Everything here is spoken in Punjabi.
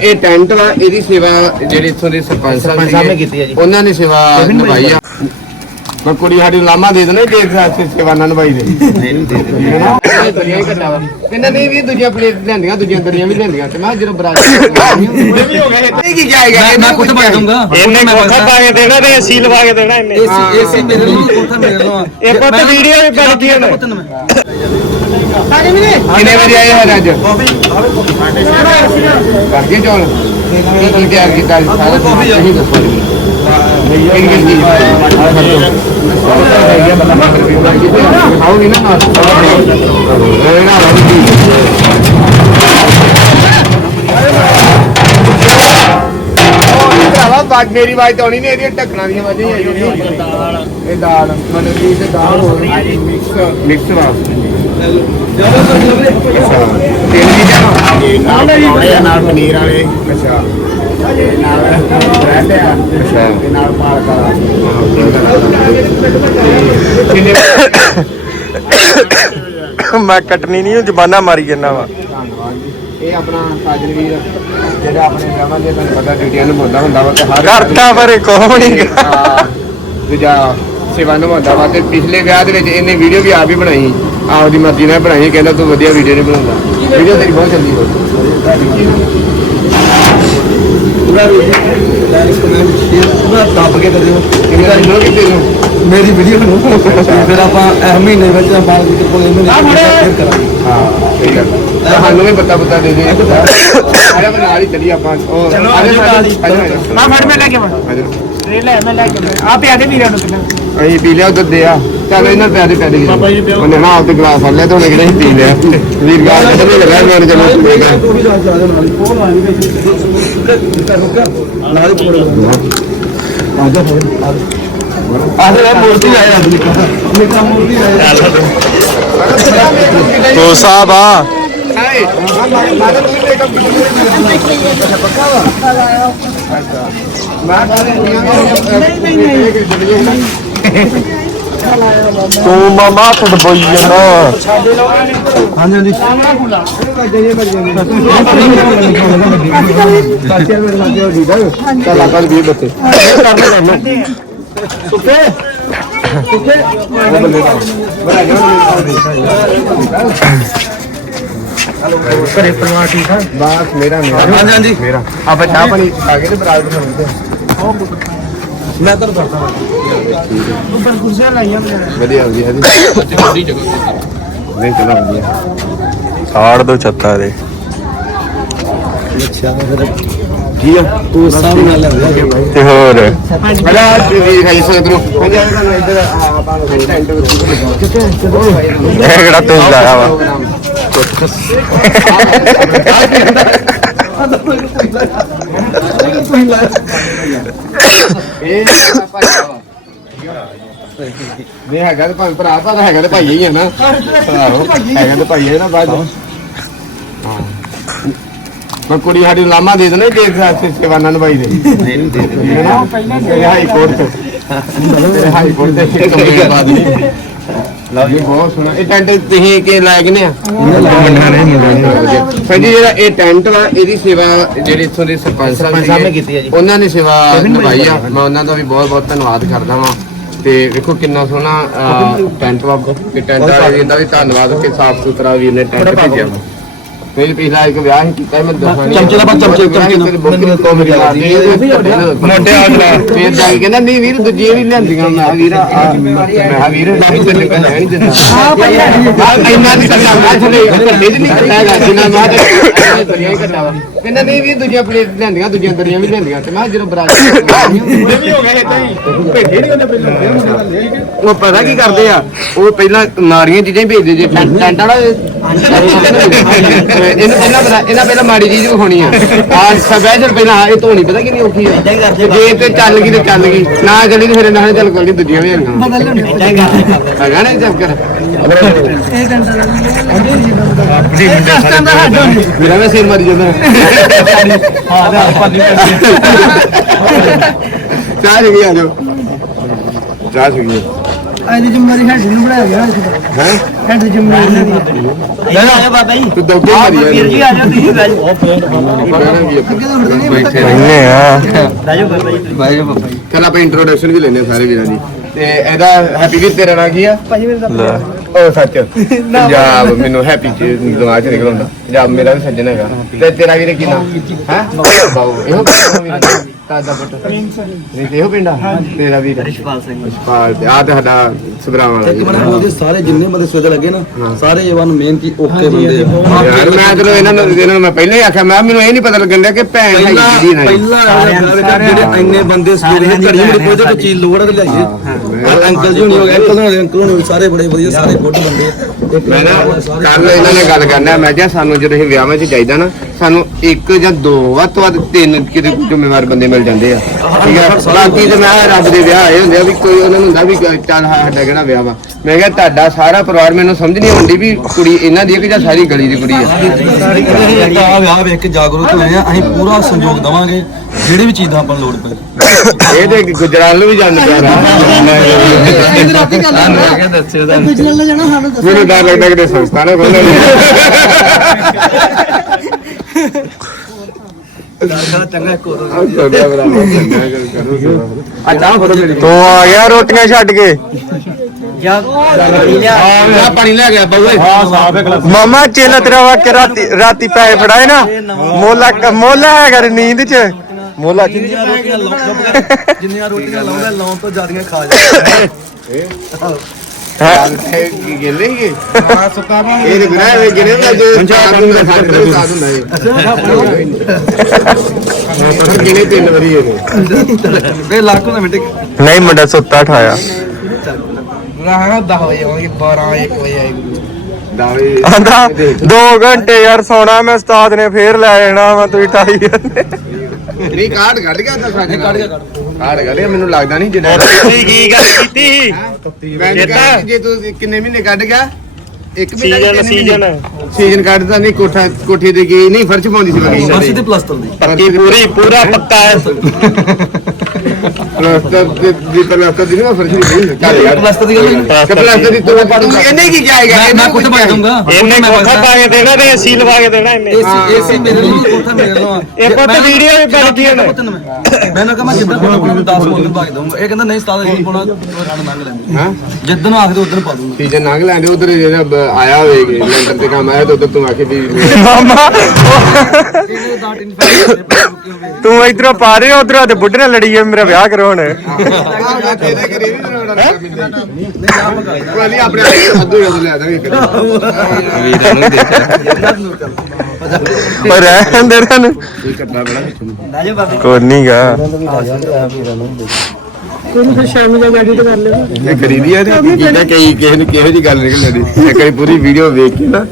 ਇਹ ਟੈਂਟ ਵਾ ਇਹਦੀ ਸੇਵਾ ਜਿਹੜੇ ਇੱਥੋਂ ਦੇ ਸਰਪੰਚ ਸਾਹਿਬ ਸਰਪੰਚ ਸਾਹਿਬ ਨੇ ਕੀਤੀ ਹੈ ਜੀ। ਉਹਨਾਂ ਨੇ ਸੇਵਾ ਨਿਭਾਈ ਆ। ਪਰ ਕੁੜੀ ਸਾਡੀ ਲਾਮਾ ਦੇ ਦੇਣਾ ਜੇ ਸਾਥੇ ਸੇਵਾ ਨਾ ਨਿਭਾਈ ਦੇ ਦਰੀਆਂ ਹੀ ਘਟਾ ਵਾ। ਕਹਿੰਦਾ ਨਹੀਂ ਵੀ ਦੂਜੀਆਂ ਪਲੇਟ ਲੈਂਦੀਆਂ ਦੂਜੀਆਂ ਦਰੀਆਂ ਵੀ ਲੈਂਦੀਆਂ ਤੇ ਮੈਂ ਜਦੋਂ ਬਰਾਤ ਇਹ ਵੀ ਹੋ ਗਏ। ਇਹ ਕੀ ਜਾਏਗਾ ਮੈਂ ਮੈਂ ਕੁੱਟ ਪਾ ਦੂੰਗਾ ਇਹਨੇ ਕੋਠਾ ਪਾ ਕੇ ਦੇਣਾ ਤੇ ਏਸੀ ਲਵਾ ਕੇ ਦੇਣਾ ਇਹਨੇ। ਏਸੀ ਏਸੀ ਮੇਰੇ ਨੂੰ ਕੋਠਾ ਮੇਰੇ ਨੂੰ ਇਹ ਪੁੱਤ ਵੀਡੀਓ ਵੀ ਬਣ ਗਈ ਉਹਨੇ ਕਿੰਨੇ ਵਜੇ ਆਏ ਹੋ ਅੱਜ ਕਰਕੇ ਚੌਲ ਕੀ ਕੀ ਤਿਆਰ ਕੀਤਾ ਸਾਰਾ ਤੁਸੀਂ ਦੱਸੋ ਜੀ ਕਿਹੜੀ ਕਿਹੜੀ ਚੀਜ਼ ਆਉਗੀ ਨਾ ਨਾਲ ਇਹ ਬਾਤ ਮੇਰੀ ਆਵਾਜ਼ ਤਾਂ ਨਹੀਂ ਇਹਦੀਆਂ ਢੱਕਣਾ ਦੀਆਂ ਆਵਾਜ਼ਾਂ ਹੀ ਆਈਆਂ ਇਹ ਦਾਲ ਕਿ ਤੇ ਦਾਲ ਹੋਰ ਮਿਕਸ ਮਿਕਸ ਵਾ। ਅੱਛਾ ਤਿੰਨ ਚੀਜ਼ਾਂ ਨਾਲ ਪਕੌੜੇ ਆ, ਨਾਲ ਪਨੀਰ ਵਾਲੇ। ਅੱਛਾ। ਤੇ ਨਾਲ ਬ੍ਰੈਡ ਆ ਅੱਛਾ। ਤੇ ਨਾਲ ਪਾਲਕ ਵਾਲਾ। ਕਿੰਨੇ ਮੈਂ ਕੱਟਣੀ ਨਹੀਂ ਜ਼ਬਾਨਾਂ ਮਾਰੀ ਜੰਨਾ ਵਾ। ਧੰਨਵਾਦ ਜੀ। ਇਹ ਆਪਣਾ ਸਾਜਨ ਵੀਰ। ਜਿਹੜਾ ਆਪਣੇ ਵਿਆਹਾਂ ਦੇ ਤੁਹਾਨੂੰ ਪਤਾ ਡਿਊਟੀਆਂ ਨਿਭਾਉਂਦਾ ਹੁੰਦਾ ਵਾ ਤੇ ਹਰ ਕਰਤਾ ਪਰ ਨਹੀਂ ਹਾਂ, ਦੂਜਾ ਸੇਵਾ ਨਿਭਾਉਂਦਾ ਵਾ ਤੇ ਪਿਛਲੇ ਵਿਆਹ ਦੇ ਵਿੱਚ ਇਹਨੇ ਵੀਡੀਓ ਵੀ ਆਪ ਹੀ ਬਣਾਈ ਆਪਦੀ ਮਰਜ਼ੀ ਨਾਲ ਬਣਾਈ ਕਹਿੰਦਾ ਤੂੰ ਵਧੀਆ ਵੀਡੀਓ ਨਹੀਂ ਬਣਾਉਂਦਾ। ਵੀਡੀਓ ਤੇਰੀ ਬਹੁਤ ਚੱਲੀ ਹੋਈ। ਪੂਰਾ ਦੱਬ ਕੇ ਦਿਓ ਕਿੰਨੇ ਦਾ ਕਿਲੋ ਕਿਤੇ ਨੂੰ ਮੇਰੀ ਵੀਡੀਓ ਨੂੰ। ਫਿਰ ਆਪਾਂ ਇਹ ਮਹੀਨੇ ਵਿੱਚ ਬਾਅਦ ਵਿੱਚ ਕੋਲ ਮਹੀਨੇ ਫਿਰ ਕਰਾਂਗੇ। ਹਾਂ ਸਹੀ ਗੱਲ ਤਾਂ ਸਾਨੂੰ ਵੀ ਪਤਾ ਪਤਾ ਦੇ ਦੇ। ਆਇਆ ਬਣਾ ਲਈ ਚੱਲੀ ਆਪਾਂ। ਉਹ ਚਲੋ, ਆਜੋ ਨਾਲ ਹੀ। ਮੈਂ ਫੜ ਮੈਂ ਲੈ ਕੇ ਆਵਾਂ। ਇਹ ਲੈ ਮੈਂ ਲੈ ਕੇ ਆਵਾਂ। ਆ ਪਿਆ ਦੇ ਵੀਰਾਂ ਨੂੰ ਕਿੰਨਾ ਅਸੀਂ ਪੀ ਲਿਆ ਦੁੱਧ ਆ। ਚੱਲ ਇਹਨਾਂ ਪਿਆਦੇ ਪਿਆਦੇ ਵੀ ਉਹਨੇ ਨਾ ਆਪਦੇ ਗਲਾਸ ਫੜ ਲਿਆ ਤੇ ਉਹਨੇ ਕਿਹਾ ਅਸੀਂ ਪੀ ਲਿਆ। ਵੀਰ ਗਾਲ ਕੱਢ ਕੇ ਲਗਾ ਮੈਂ ਚਲੋ ਨਾਲ ਨਾਲ ਹੀ ਨਾਲ ਹੀ ਫਿਰ ਆਜਾ ਇਹ ਮੂਰਤੀ ਆਇਆ। ਨਿਕਾ ਮੂਰਤੀ ਆਇਆ ਤੋ ਸਾਹਿਬ ਆ। ਹਾਏ ਮਾਰੇ ਤੂੰ ਤੇ ਕੰਮ ਮੈਂ ਨਹੀਂ ਨਹੀਂ ਤੂੰ ਮਾਮਾ ਹੱਥ ਦਬੋਈ ਜਾਂਦਾ। ਹਾਂਜੀ। ਹਾਂਜੀ ਚੱਲ ਆਪਾਂ ਵੀ ਬੱਤੇ ਘਰੇ ਪਰਿਵਾਰ ਠੀਕ ਆ ਬਸ ਮੇਰਾ ਮੇਰਾ ਹਾਂਜੀ ਹਾਂਜੀ। ਮੇਰਾ। ਆਪਾਂ ਚਾਹ ਪਾਣੀ ਆ ਕੇ ਤੇ ਬਰਾਤ ਬਣਾਉਂਦੇ ਮੈਂ ਤੁਹਾਨੂੰ ਦੱਸਦਾ ਉੱਪਰ ਕੁਰਸੀਆਂ ਲਾਈਆਂ ਮੈਂ ਵਧੀਆ ਵਧੀਆ ਜੀ ਨਹੀਂ ਚਲੋ ਵਧੀਆ। ਸਾੜ ਦੋ ਛੱਤਾ ਦੇ। ਅੱਛਾ ਫਿਰ ਕੀ ਆ? ਤੂੰ ਸਾਹਮਣੇ ਨਾਲ ਲੈ ਗਿਆ ਭਾਈ ਤੇ ਹੋਰ? ਪਹਿਲਾਂ ਵੀ ਖਾਈ ਤੁਹਾਨੂੰ ਇੱਧਰ ਆਪਾਂ ਨੂੰ ਟੈਂਟ ਕਿੱਥੇ? ਇਹ ਕਿਹੜਾ ਤੂੰ ਲਾਇਆ ਵਾ? ਇਹ ਭਾਈ ਨਹੀਂ ਹੈਗਾ ਤੇ ਭਾਵੇਂ ਭਰਾ ਪਰ ਹੈਗਾ ਤੇ ਭਾਈ ਹੀ ਆ ਨਾ। ਆਹੋ ਹੈਗਾ ਤੇ ਭਾਈ ਹੀ ਆ ਨਾ ਬਾਅਦ ਚੋਂ। ਹਾਂ। ਪਰ ਕੁੜੀ ਸਾਡੀ ਨੂੰ ਲਾਮਾ ਦੇ ਦੇਣਾ ਜੇ ਸਾਥੇ ਸੇਵਾ ਨਾ ਨਿਭਾਈ ਦੇ। ਨਹੀਂ ਨਹੀਂ ਹਾਈ ਕੋਰਟ ਤੇ। ਹਾਈ ਕੋਰਟ ਤੇ ਕੰਪਲੇਂਟ ਪਾ ਦੇਣੀ ਲਓ ਜੀ ਬਹੁਤ ਸੋਹਣਾ। ਇਹ ਟੈਂਟ ਤੁਸੀਂ ਕਿ ਲਾਇਕ ਨੇ ਆ? ਭਾਈ ਜੀ ਜਿਹੜਾ ਇਹ ਟੈਂਟ ਵਾ ਇਹਦੀ ਸੇਵਾ ਜਿਹੜੇ ਇੱਥੋਂ ਦੇ ਸਰਪੰਚ ਸਾਹਿਬ ਨੇ ਕੀਤੀ ਹੈ ਜੀ। ਉਹਨਾਂ ਨੇ ਸੇਵਾ ਨਿਭਾਈ ਆ। ਮੈਂ ਉਹਨਾਂ ਦਾ ਵੀ ਬਹੁਤ ਬਹੁਤ ਧੰਨਵਾਦ ਕਰਦਾ ਵਾਂ। ਤੇ ਵੇਖੋ ਕਿੰਨਾ ਸੋਹਣਾ ਟੈਂਟ ਵਾ। ਤੇ ਟੈਂਟ ਵਾਲੇ ਦਾ ਵੀ ਧੰਨਵਾਦ ਕਿ ਸਾਫ਼ ਸੁਥਰਾ ਵੀਰ ਨੇ ਟੈਂਟ ਭੇਜਿਆ। ਵਾ ਫਿਰ ਪਿਛਲਾ ਇੱਕ ਵਿਆਹ ਹੀ ਕੀਤਾ ਮੈਂ ਦੱਸਣਾ ਨਹੀਂ ਚਮਚੇ ਦਾ ਬਾਅਦ ਚਮਚੇ- ਚਮਚੇ ਨਾਲ। ਮੈਨੂੰ ਕੋਮਰੀ ਲੱਗਦੀ ਮੋਟੇ ਆ ਗਲਾ ਫਿਰ ਜਾ ਕੇ ਕਹਿੰਦਾ ਨਹੀਂ ਵੀਰ ਦੂਜੀਆਂ ਵੀ ਲਿਆਂਦੀਆਂ ਮੈਂ। ਵੀਰ ਆ ਮੈਂ ਕਿਹਾ ਵੀਰ ਨਹੀਂ ਤੈਨੂੰ ਕਹਿੰਦਾ ਨਹੀਂ ਦਿੰਦਾ। ਹਾਂ ਭਾਈ ਇੰਨਾ ਨਹੀਂ ਕਰਦਾ ਮੈਂ ਥਲੇ ਕੱਲੇ ਨਹੀਂ ਕਰਦਾ ਜਿੰਨਾ ਮੈਂ ਤੇ ਦਰੀਆਂ ਹੀ ਕਰਦਾ ਵਾ। ਕਹਿੰਦਾ ਨਹੀਂ ਵੀਰ ਦੂਜੀਆਂ ਪਲੇਟ ਲਿਆਂਦੀਆਂ ਦੂਜੀਆਂ ਦਰੀਆਂ ਵੀ ਲਿਆਂਦੀਆਂ ਤੇ ਮੈਂ ਕਿਹਾ ਜਦੋਂ ਬਰਾਤ ਵੀ ਹੋ ਗਏ ਇਦਾਂ ਹੀ। ਭੇਜੇ ਨਹੀਂ ਉਹਨੇ ਪਹਿਲਾਂ ਉਹ ਪਤਾ ਕੀ ਕਰਦੇ ਆ? ਉਹ ਪਹਿਲਾਂ ਮਾੜੀਆਂ ਚੀਜ਼ਾਂ ਹੀ ਭੇਜਦੇ ਜੇ ਟੈਂਟ ਵਾਲਾ ਇਹਨੂੰ ਪਹਿਲਾਂ ਪਤਾ ਇਹਨਾਂ ਪਹਿਲਾਂ ਮਾੜੀ ਚੀਜ਼ ਵਿਖਾਉਣੀ ਆ। ਆ ਸਪੈਸ਼ਲ ਪਹਿਲਾਂ ਇਹ ਧੋਣੀ ਪਤਾ ਕਿੰਨੀ ਔਖੀ ਆ। ਜੇ ਤੇ ਚੱਲ ਗਈ ਤੇ ਚੱਲ ਗਈ। ਨਾ ਚੱਲੀ ਤੇ ਫਿਰ ਇਹਨਾਂ ਨੇ ਚੱਲ ਕੋਈ ਨੀ, ਦੂਜੀਆਂ ਵੀ ਹੈਗੀਆਂ ਹੈਗਾ ਨਾ ਚੱਕਰ? ਮੇਰਾ ਵੀ ਸਿਰ ਮਰੀ ਜਾਂਦਾ। ਹਾਂ ਤੇ ਆਪਾਂ ਨਹੀਂ ਚਾਹ ਜੀ ਆ ਜਾਓ। ਚਾਹ ਜੀ ਅੱਜ ਦੀ ਜ਼ਿੰਮੇਵਾਰੀ ਹੈਡ ਨੂੰ ਬਣਾਇਆ ਗਿਆ ਹੈ? ਹੈਡ ਦੀ ਜ਼ਿੰਮੇਵਾਰੀ ਇਹਨਾਂ ਦੀ। ਲੈ ਆਇਆ ਬਾਬਾ ਜੀ। ਤੂੰ ਦੋਗੇ ਮਾਰੀ ਵੀਰ ਜੀ ਆ ਜਾਓ ਤੁਸੀਂ ਬੈਠ ਅੱਗੇ ਤਾਂ ਹਟਦੇ ਨਹੀਂ ਬੈਠੇ ਇੰਨੇ ਆ ਜਾਓ ਬਾਬਾ ਜੀ। ਚਲ ਆਪਾਂ ਇੰਟਰੋਡਕਸ਼ਨ ਵੀ ਲੈਨੇ ਸਾਰੇ ਵੀਰਾਂ ਦੀ। ਤੇ ਇਹਦਾ ਹੈਪੀ ਵੀ ਤੇਰਾ ਨਾਂ ਕੀ ਆ? ਭਾਜੀ ਮੇਰੇ ਦਾ ਉਹ ਸੱਚ। ਪੰਜਾਬ ਮੈਨੂੰ ਹੈਪੀ ਚ ਦਿਮਾਗ ਚ ਨਿਕਲ ਆਉਂਦਾ ਪੰਜਾਬ ਮੇਰਾ ਵੀ ਸੱਜਣ ਹੈਗਾ। ਤੇ ਤੇਰਾ ਵੀਰੇ ਕੀ ਨਾਮ? ਹੈ? ਬਾਬੂ ਇਹੋ ਤਾਦਾ ਬਟ। ਨਹੀਂ ਇਹੋ ਪਿੰਡਾ ਤੇਰਾ ਵੀਰ। ਰਿਸ਼ਪਾਲ ਸਿੰਘ। ਰਿਸ਼ਪਾਲ ਤੇ ਆ ਤੇ ਸਾਡਾ ਸੁਧਰਾਵਾਂ ਵਾਲਾ ਇੱਕ ਜੀ ਮਿੰਟ ਉਹਦੇ ਸਾਰੇ ਜਿੰਨੇ ਬੰਦੇ ਸੋਚ ਲੱਗੇ ਨਾ ਸਾਰੇ ਜਵਾਨ ਮਿਹਨਤੀ ਓਕੇ ਬੰਦੇ ਆ। ਯਾਰ ਮੈਂ ਤੈਨੂੰ ਇਹਨਾਂ ਨੂੰ ਇਹਨਾਂ ਨੂੰ ਮੈਂ ਪਹਿਲਾਂ ਹੀ ਆਖਿਆ ਮੈਂ ਮੈਨੂੰ ਇਹ ਨਹੀਂ ਪਤਾ ਲੱਗਣ ਡਿਆ ਕਿ ਭੈਣ ਹੈ ਪਹਿਲਾਂ ਜੀ ਨਾ ਪਹਿਲਾਂ ਜਿਹੜੇ ਇੰਨੇ ਬੰਦੇ ਸਵੇਰੇ ਘੜੀ ਮੇਰੇ ਕੋਈ ਤਾਂ ਕੋਈ ਚੀਜ਼ ਲੋੜ ਹੈ ਤੇ ਲਿਆਈਏ। ਅੰਕਲ ਜੀ ਹੁਣੀ ਹੋ ਗਏ ਅੰਕਲ ਹੋਣੀ ਅੰਕਲ ਹੋਣੀ ਸਾਰੇ ਬੜੇ ਵਧੀਆ ਸਾਰੇ ਗੁੱਡ ਬੰਦੇ ਆ। ਇੱਕ ਮੈਂ ਨਾ ਕੱਲ ਇਹਨਾਂ ਨਾਲ ਗੱਲ ਕਰਨਾ ਮੈਂ ਕਿਹਾ ਸਾਨੂੰ ਜਦੋਂ ਇਹ ਵਿਆਹਾਂ 'ਚ ਜਾਈਦਾ ਨਾ ਸਾਨੂੰ ਇੱਕ ਜਾਂ ਦੋ ਵੱਧ ਤੋਂ ਵੱਧ ਤਿੰਨ ਕਿਤੇ ਜ਼ਿੰਮੇਵਾਰ ਬੰਦੇ ਮਿਲ ਜਾਂਦੇ ਆ। ਠੀਕ ਹੈ ਬਾਕੀ ਤੇ ਮੈਂ ਰੱਬ ਦੇ ਵਿਆਹ ਆਏ ਹੁੰਦੇ ਆ ਵੀ ਕੋਈ ਉਹਨਾਂ ਨੂੰ ਹੁੰਦਾ ਵੀ ਚੱਲ ਸਾਡਾ ਕਿਹੜਾ ਵਿਆਹ ਵਾ। ਮੈਂ ਕਿਹਾ ਤੁਹਾਡਾ ਸਾਰਾ ਪਰਿਵਾਰ ਮੈਨੂੰ ਸਮਝ ਨਹੀਂ ਆਉਂਦੀ ਵੀ ਕੁੜੀ ਇਹਨਾਂ ਦੀ ਹੈ ਕਿ ਜਾਂ ਸਾਰੀ ਗਲੀ ਦੀ ਕੁੜੀ ਆ ਤਾਂ ਵਿਆਹ ਵੇਖ ਕੇ ਜਾਗਰੂਕ ਹੋਏ ਆ ਅਸੀਂ ਪੂਰਾ ਸੰਯੋਗ ਦਵਾਂਗੇ ਜਿਹੜੀ ਵੀ ਚੀਜ਼ ਦਾ ਆਪਾਂ ਨੂੰ ਲੋੜ ਪਏ ਇਹ ਤੇ ਗੁਜਰਾਲ ਨੂੰ ਵੀ ਜਾਣ ਪਿਆ ਮੈਨੂੰ ਡਰ ਲੱਗਦਾ ਕਿ ਸੰਸਥਾ ਨਾ ਖੋਲ੍ਹਣ ਚੰਗਾ ਇੱਕ ਹੋਰ ਆ ਚਾਹ ਫੜੋ ਮੇਰੀ। ਤੂੰ ਆ ਗਿਆ ਰੋਟੀਆਂ ਛੱਡ ਕੇ। ਜਾ ਆ ਪਾਣੀ ਲੈ ਗਿਆ ਬਾਬੂ ਹਾਂ ਮਾਮਾ ਚੇਲਾ ਤੇਰਾ ਵਾ ਕੇ ਰਾਤੀ ਰਾਤੀ ਪੈਸੇ ਫੜਾਏ ਨਾ। ਮੋਲਾ ਮੋਲਾ ਹੈਗਾ ਰੇ ਨੀਂਦ ਚ। ਮੋਲਾ ਚ ਜਿੰਨੀਆਂ ਰੋਟੀਆਂ ਲਾਉਂਦਾ ਜਿੰਨੀਆਂ ਰੋਟੀਆਂ ਲਾਉਂਦਾ ਲਾਉਣ ਤੋਂ ਜ਼ਿਆਦੀਆਂ ਖਾ ਜਾਂਦਾ। ਹੀ। ਹਾਂ ਇਹ ਤੇ ਗੁਨਾਹ ਹੈ ਗਿਣੇ ਨਾ ਜੇ ਪੰਜਾਬ ਨੂੰ ਖਾ ਕੇ ਸਾਥ ਹੁੰਦਾ ਇਹ ਗਿਣੇ ਤਿੰਨ ਵਾਰੀ ਇਹ ਵੇ ਲੱਖ ਨਾ ਮਿੰਟ ਨਹੀਂ ਮੁੰਡਾ ਸੁੱਤਾ ਠਾਇਆ। ਰਾਹਾਂ 10 ਵਜੇ ਆਉਣਗੇ 12 1 ਵਜੇ ਆਏਗੀ ਦਾਵੇ ਆਂਦਾ 2 ਘੰਟੇ ਯਾਰ ਸੋਣਾ ਮੈਂ ਉਸਤਾਦ ਨੇ ਫੇਰ ਲੈ ਜਾਣਾ ਵਾ ਤੁਸੀਂ ਜਾਂਦੇ ਨਹੀਂ ਕਾਰਡ ਕੱਢ ਗਿਆ ਤਾਂ ਸਾਡੇ ਕੱਢ ਗਿਆ ਕਾਰਡ ਕੱਢ ਗਿਆ ਮੈਨੂੰ ਲੱਗਦਾ ਨਹੀਂ ਜਿਹੜਾ ਤੁਸੀਂ ਕੀ ਗੱਲ ਕੀਤੀ? ਮੈਂ ਕਿਹਾ ਜੇ ਤੂੰ ਕਿੰਨੇ ਮਹੀਨੇ ਕੱਢ ਗਿਆ? ਇੱਕ ਮਹੀਨਾ ਸੀਜ਼ਨ ਸੀਜ਼ਨ ਸੀਜ਼ਨ ਕੱਢਦਾ ਨਹੀਂ ਕੋਠਾ ਕੋਠੀ ਤੇ ਗਈ ਨਹੀਂ ਫਰਸ਼ ਪਾਉਂਦੀ ਸੀ ਵਗੀ ਫਰਸ਼ ਤੇ ਪਲਸਤਰ ਦੀ। ਪੱਕੀ ਪੂਰੀ ਪੂਰਾ ਪੱਕਾ ਹੈ। ਪਲਸਤਰ ਦੀ ਦੀ ਪਲਸਤਰ ਦੀ ਨਾ ਫਰਸ਼ ਨਹੀਂ ਕੱਢ ਯਾਰ ਪਲਸਤਰ ਦੀ ਗੱਲ ਨਹੀਂ ਕਿ ਪਲਸਤਰ ਦੀ ਤੂੰ ਤੂੰ ਇਹਨੇ ਕੀ ਕਿਹਾ ਹੈਗਾ ਮੈਂ ਕੁੱਟ ਪਾ ਦੂੰਗਾ ਇਹਨੇ ਕੋਠਾ ਪਾ ਕੇ ਦੇਣਾ ਤੇ ਏਸੀ ਲਵਾ ਕੇ ਦੇਣਾ ਇਹਨੇ ਏਸੀ ਏਸੀ ਮੇਰੇ ਲਈ ਕੋਠਾ ਮੇਰੇ ਲਈ ਇਹ ਪੁੱਤ ਵੀਡੀਓ ਵੀ ਬਣ ਗਈ ਉਹਨੇ। ਮੈਨੂੰ ਕਹਾਂ ਮੈਂ ਜਿੱਦਾਂ ਪਾਉਣਾ ਮੈਨੂੰ 10 ਮੁੰਡੇ ਪਾ ਕੇ ਦਊਂਗਾ ਇਹ ਕਹਿੰਦਾ ਨਹੀਂ ਸਤਾਦਾ ਜੀ ਪਾਉਣਾ ਰਾਣ ਮੰਗ ਲੈਂਦੇ ਹਾਂ ਜਿੱਦਨ ਆਖਦੇ ਉਦੋਂ ਪਾ ਦੂੰਗਾ ਸੀਜ਼ਨ ਲੰਘ ਲੈਂਦੇ ਉਧਰ ਜਿਹੜਾ ਬ- ਆਇਆ ਹੋਵੇਗੇ ਲੈਂਟਰ ਤੇ ਕੰਮ ਆਇਆ ਤੇ ਉਧਰ ਤੂੰ ਆਖੇ ਵੀ ਮਾਮਾ ਇਹਨੇ ਦਾ ਰੁਕੇ ਹੋਵੇ ਤੂੰ ਇਧਰੋਂ ਪਾ ਰਹੇ ਉਧਰੋਂ ਤੇ ਬੁੱਢੇ ਨਾਲ ਲੜੀ ਜਾ ਮੇਰਾ ਵਿਆਹ ਕਰਾਉਣ ਤੇਰੇ ਘਰੇ ਵੀ ਰੋੜਾ ਮਿਲਦੇ ਕੋਈ ਨਹੀਂ ਆਪਣੇ ਅੱਧੂ ਜਦੋਂ ਲੈ ਦਾਂਗੇ ਕਦੇ ਪਰ ਰਹਿਣ ਦੇ ਕੋਈ ਕੱਟਾ ਬੜਾ ਕੋਈ ਨਹੀਂਗਾ ਇਹ ਖਰੀਦੀ ਆ ਤੇ ਕੀ ਕਈ ਕਿਸੇ ਨੂੰ ਕਿਹੋ ਜੀ ਗੱਲ ਨਿਕਲ ਜਾਂਦੀ ਇੱਕ ਵਾਰੀ ਪੂਰੀ ਵੀਡੀਓ ਵੇਖ ਕੇ ਨਾ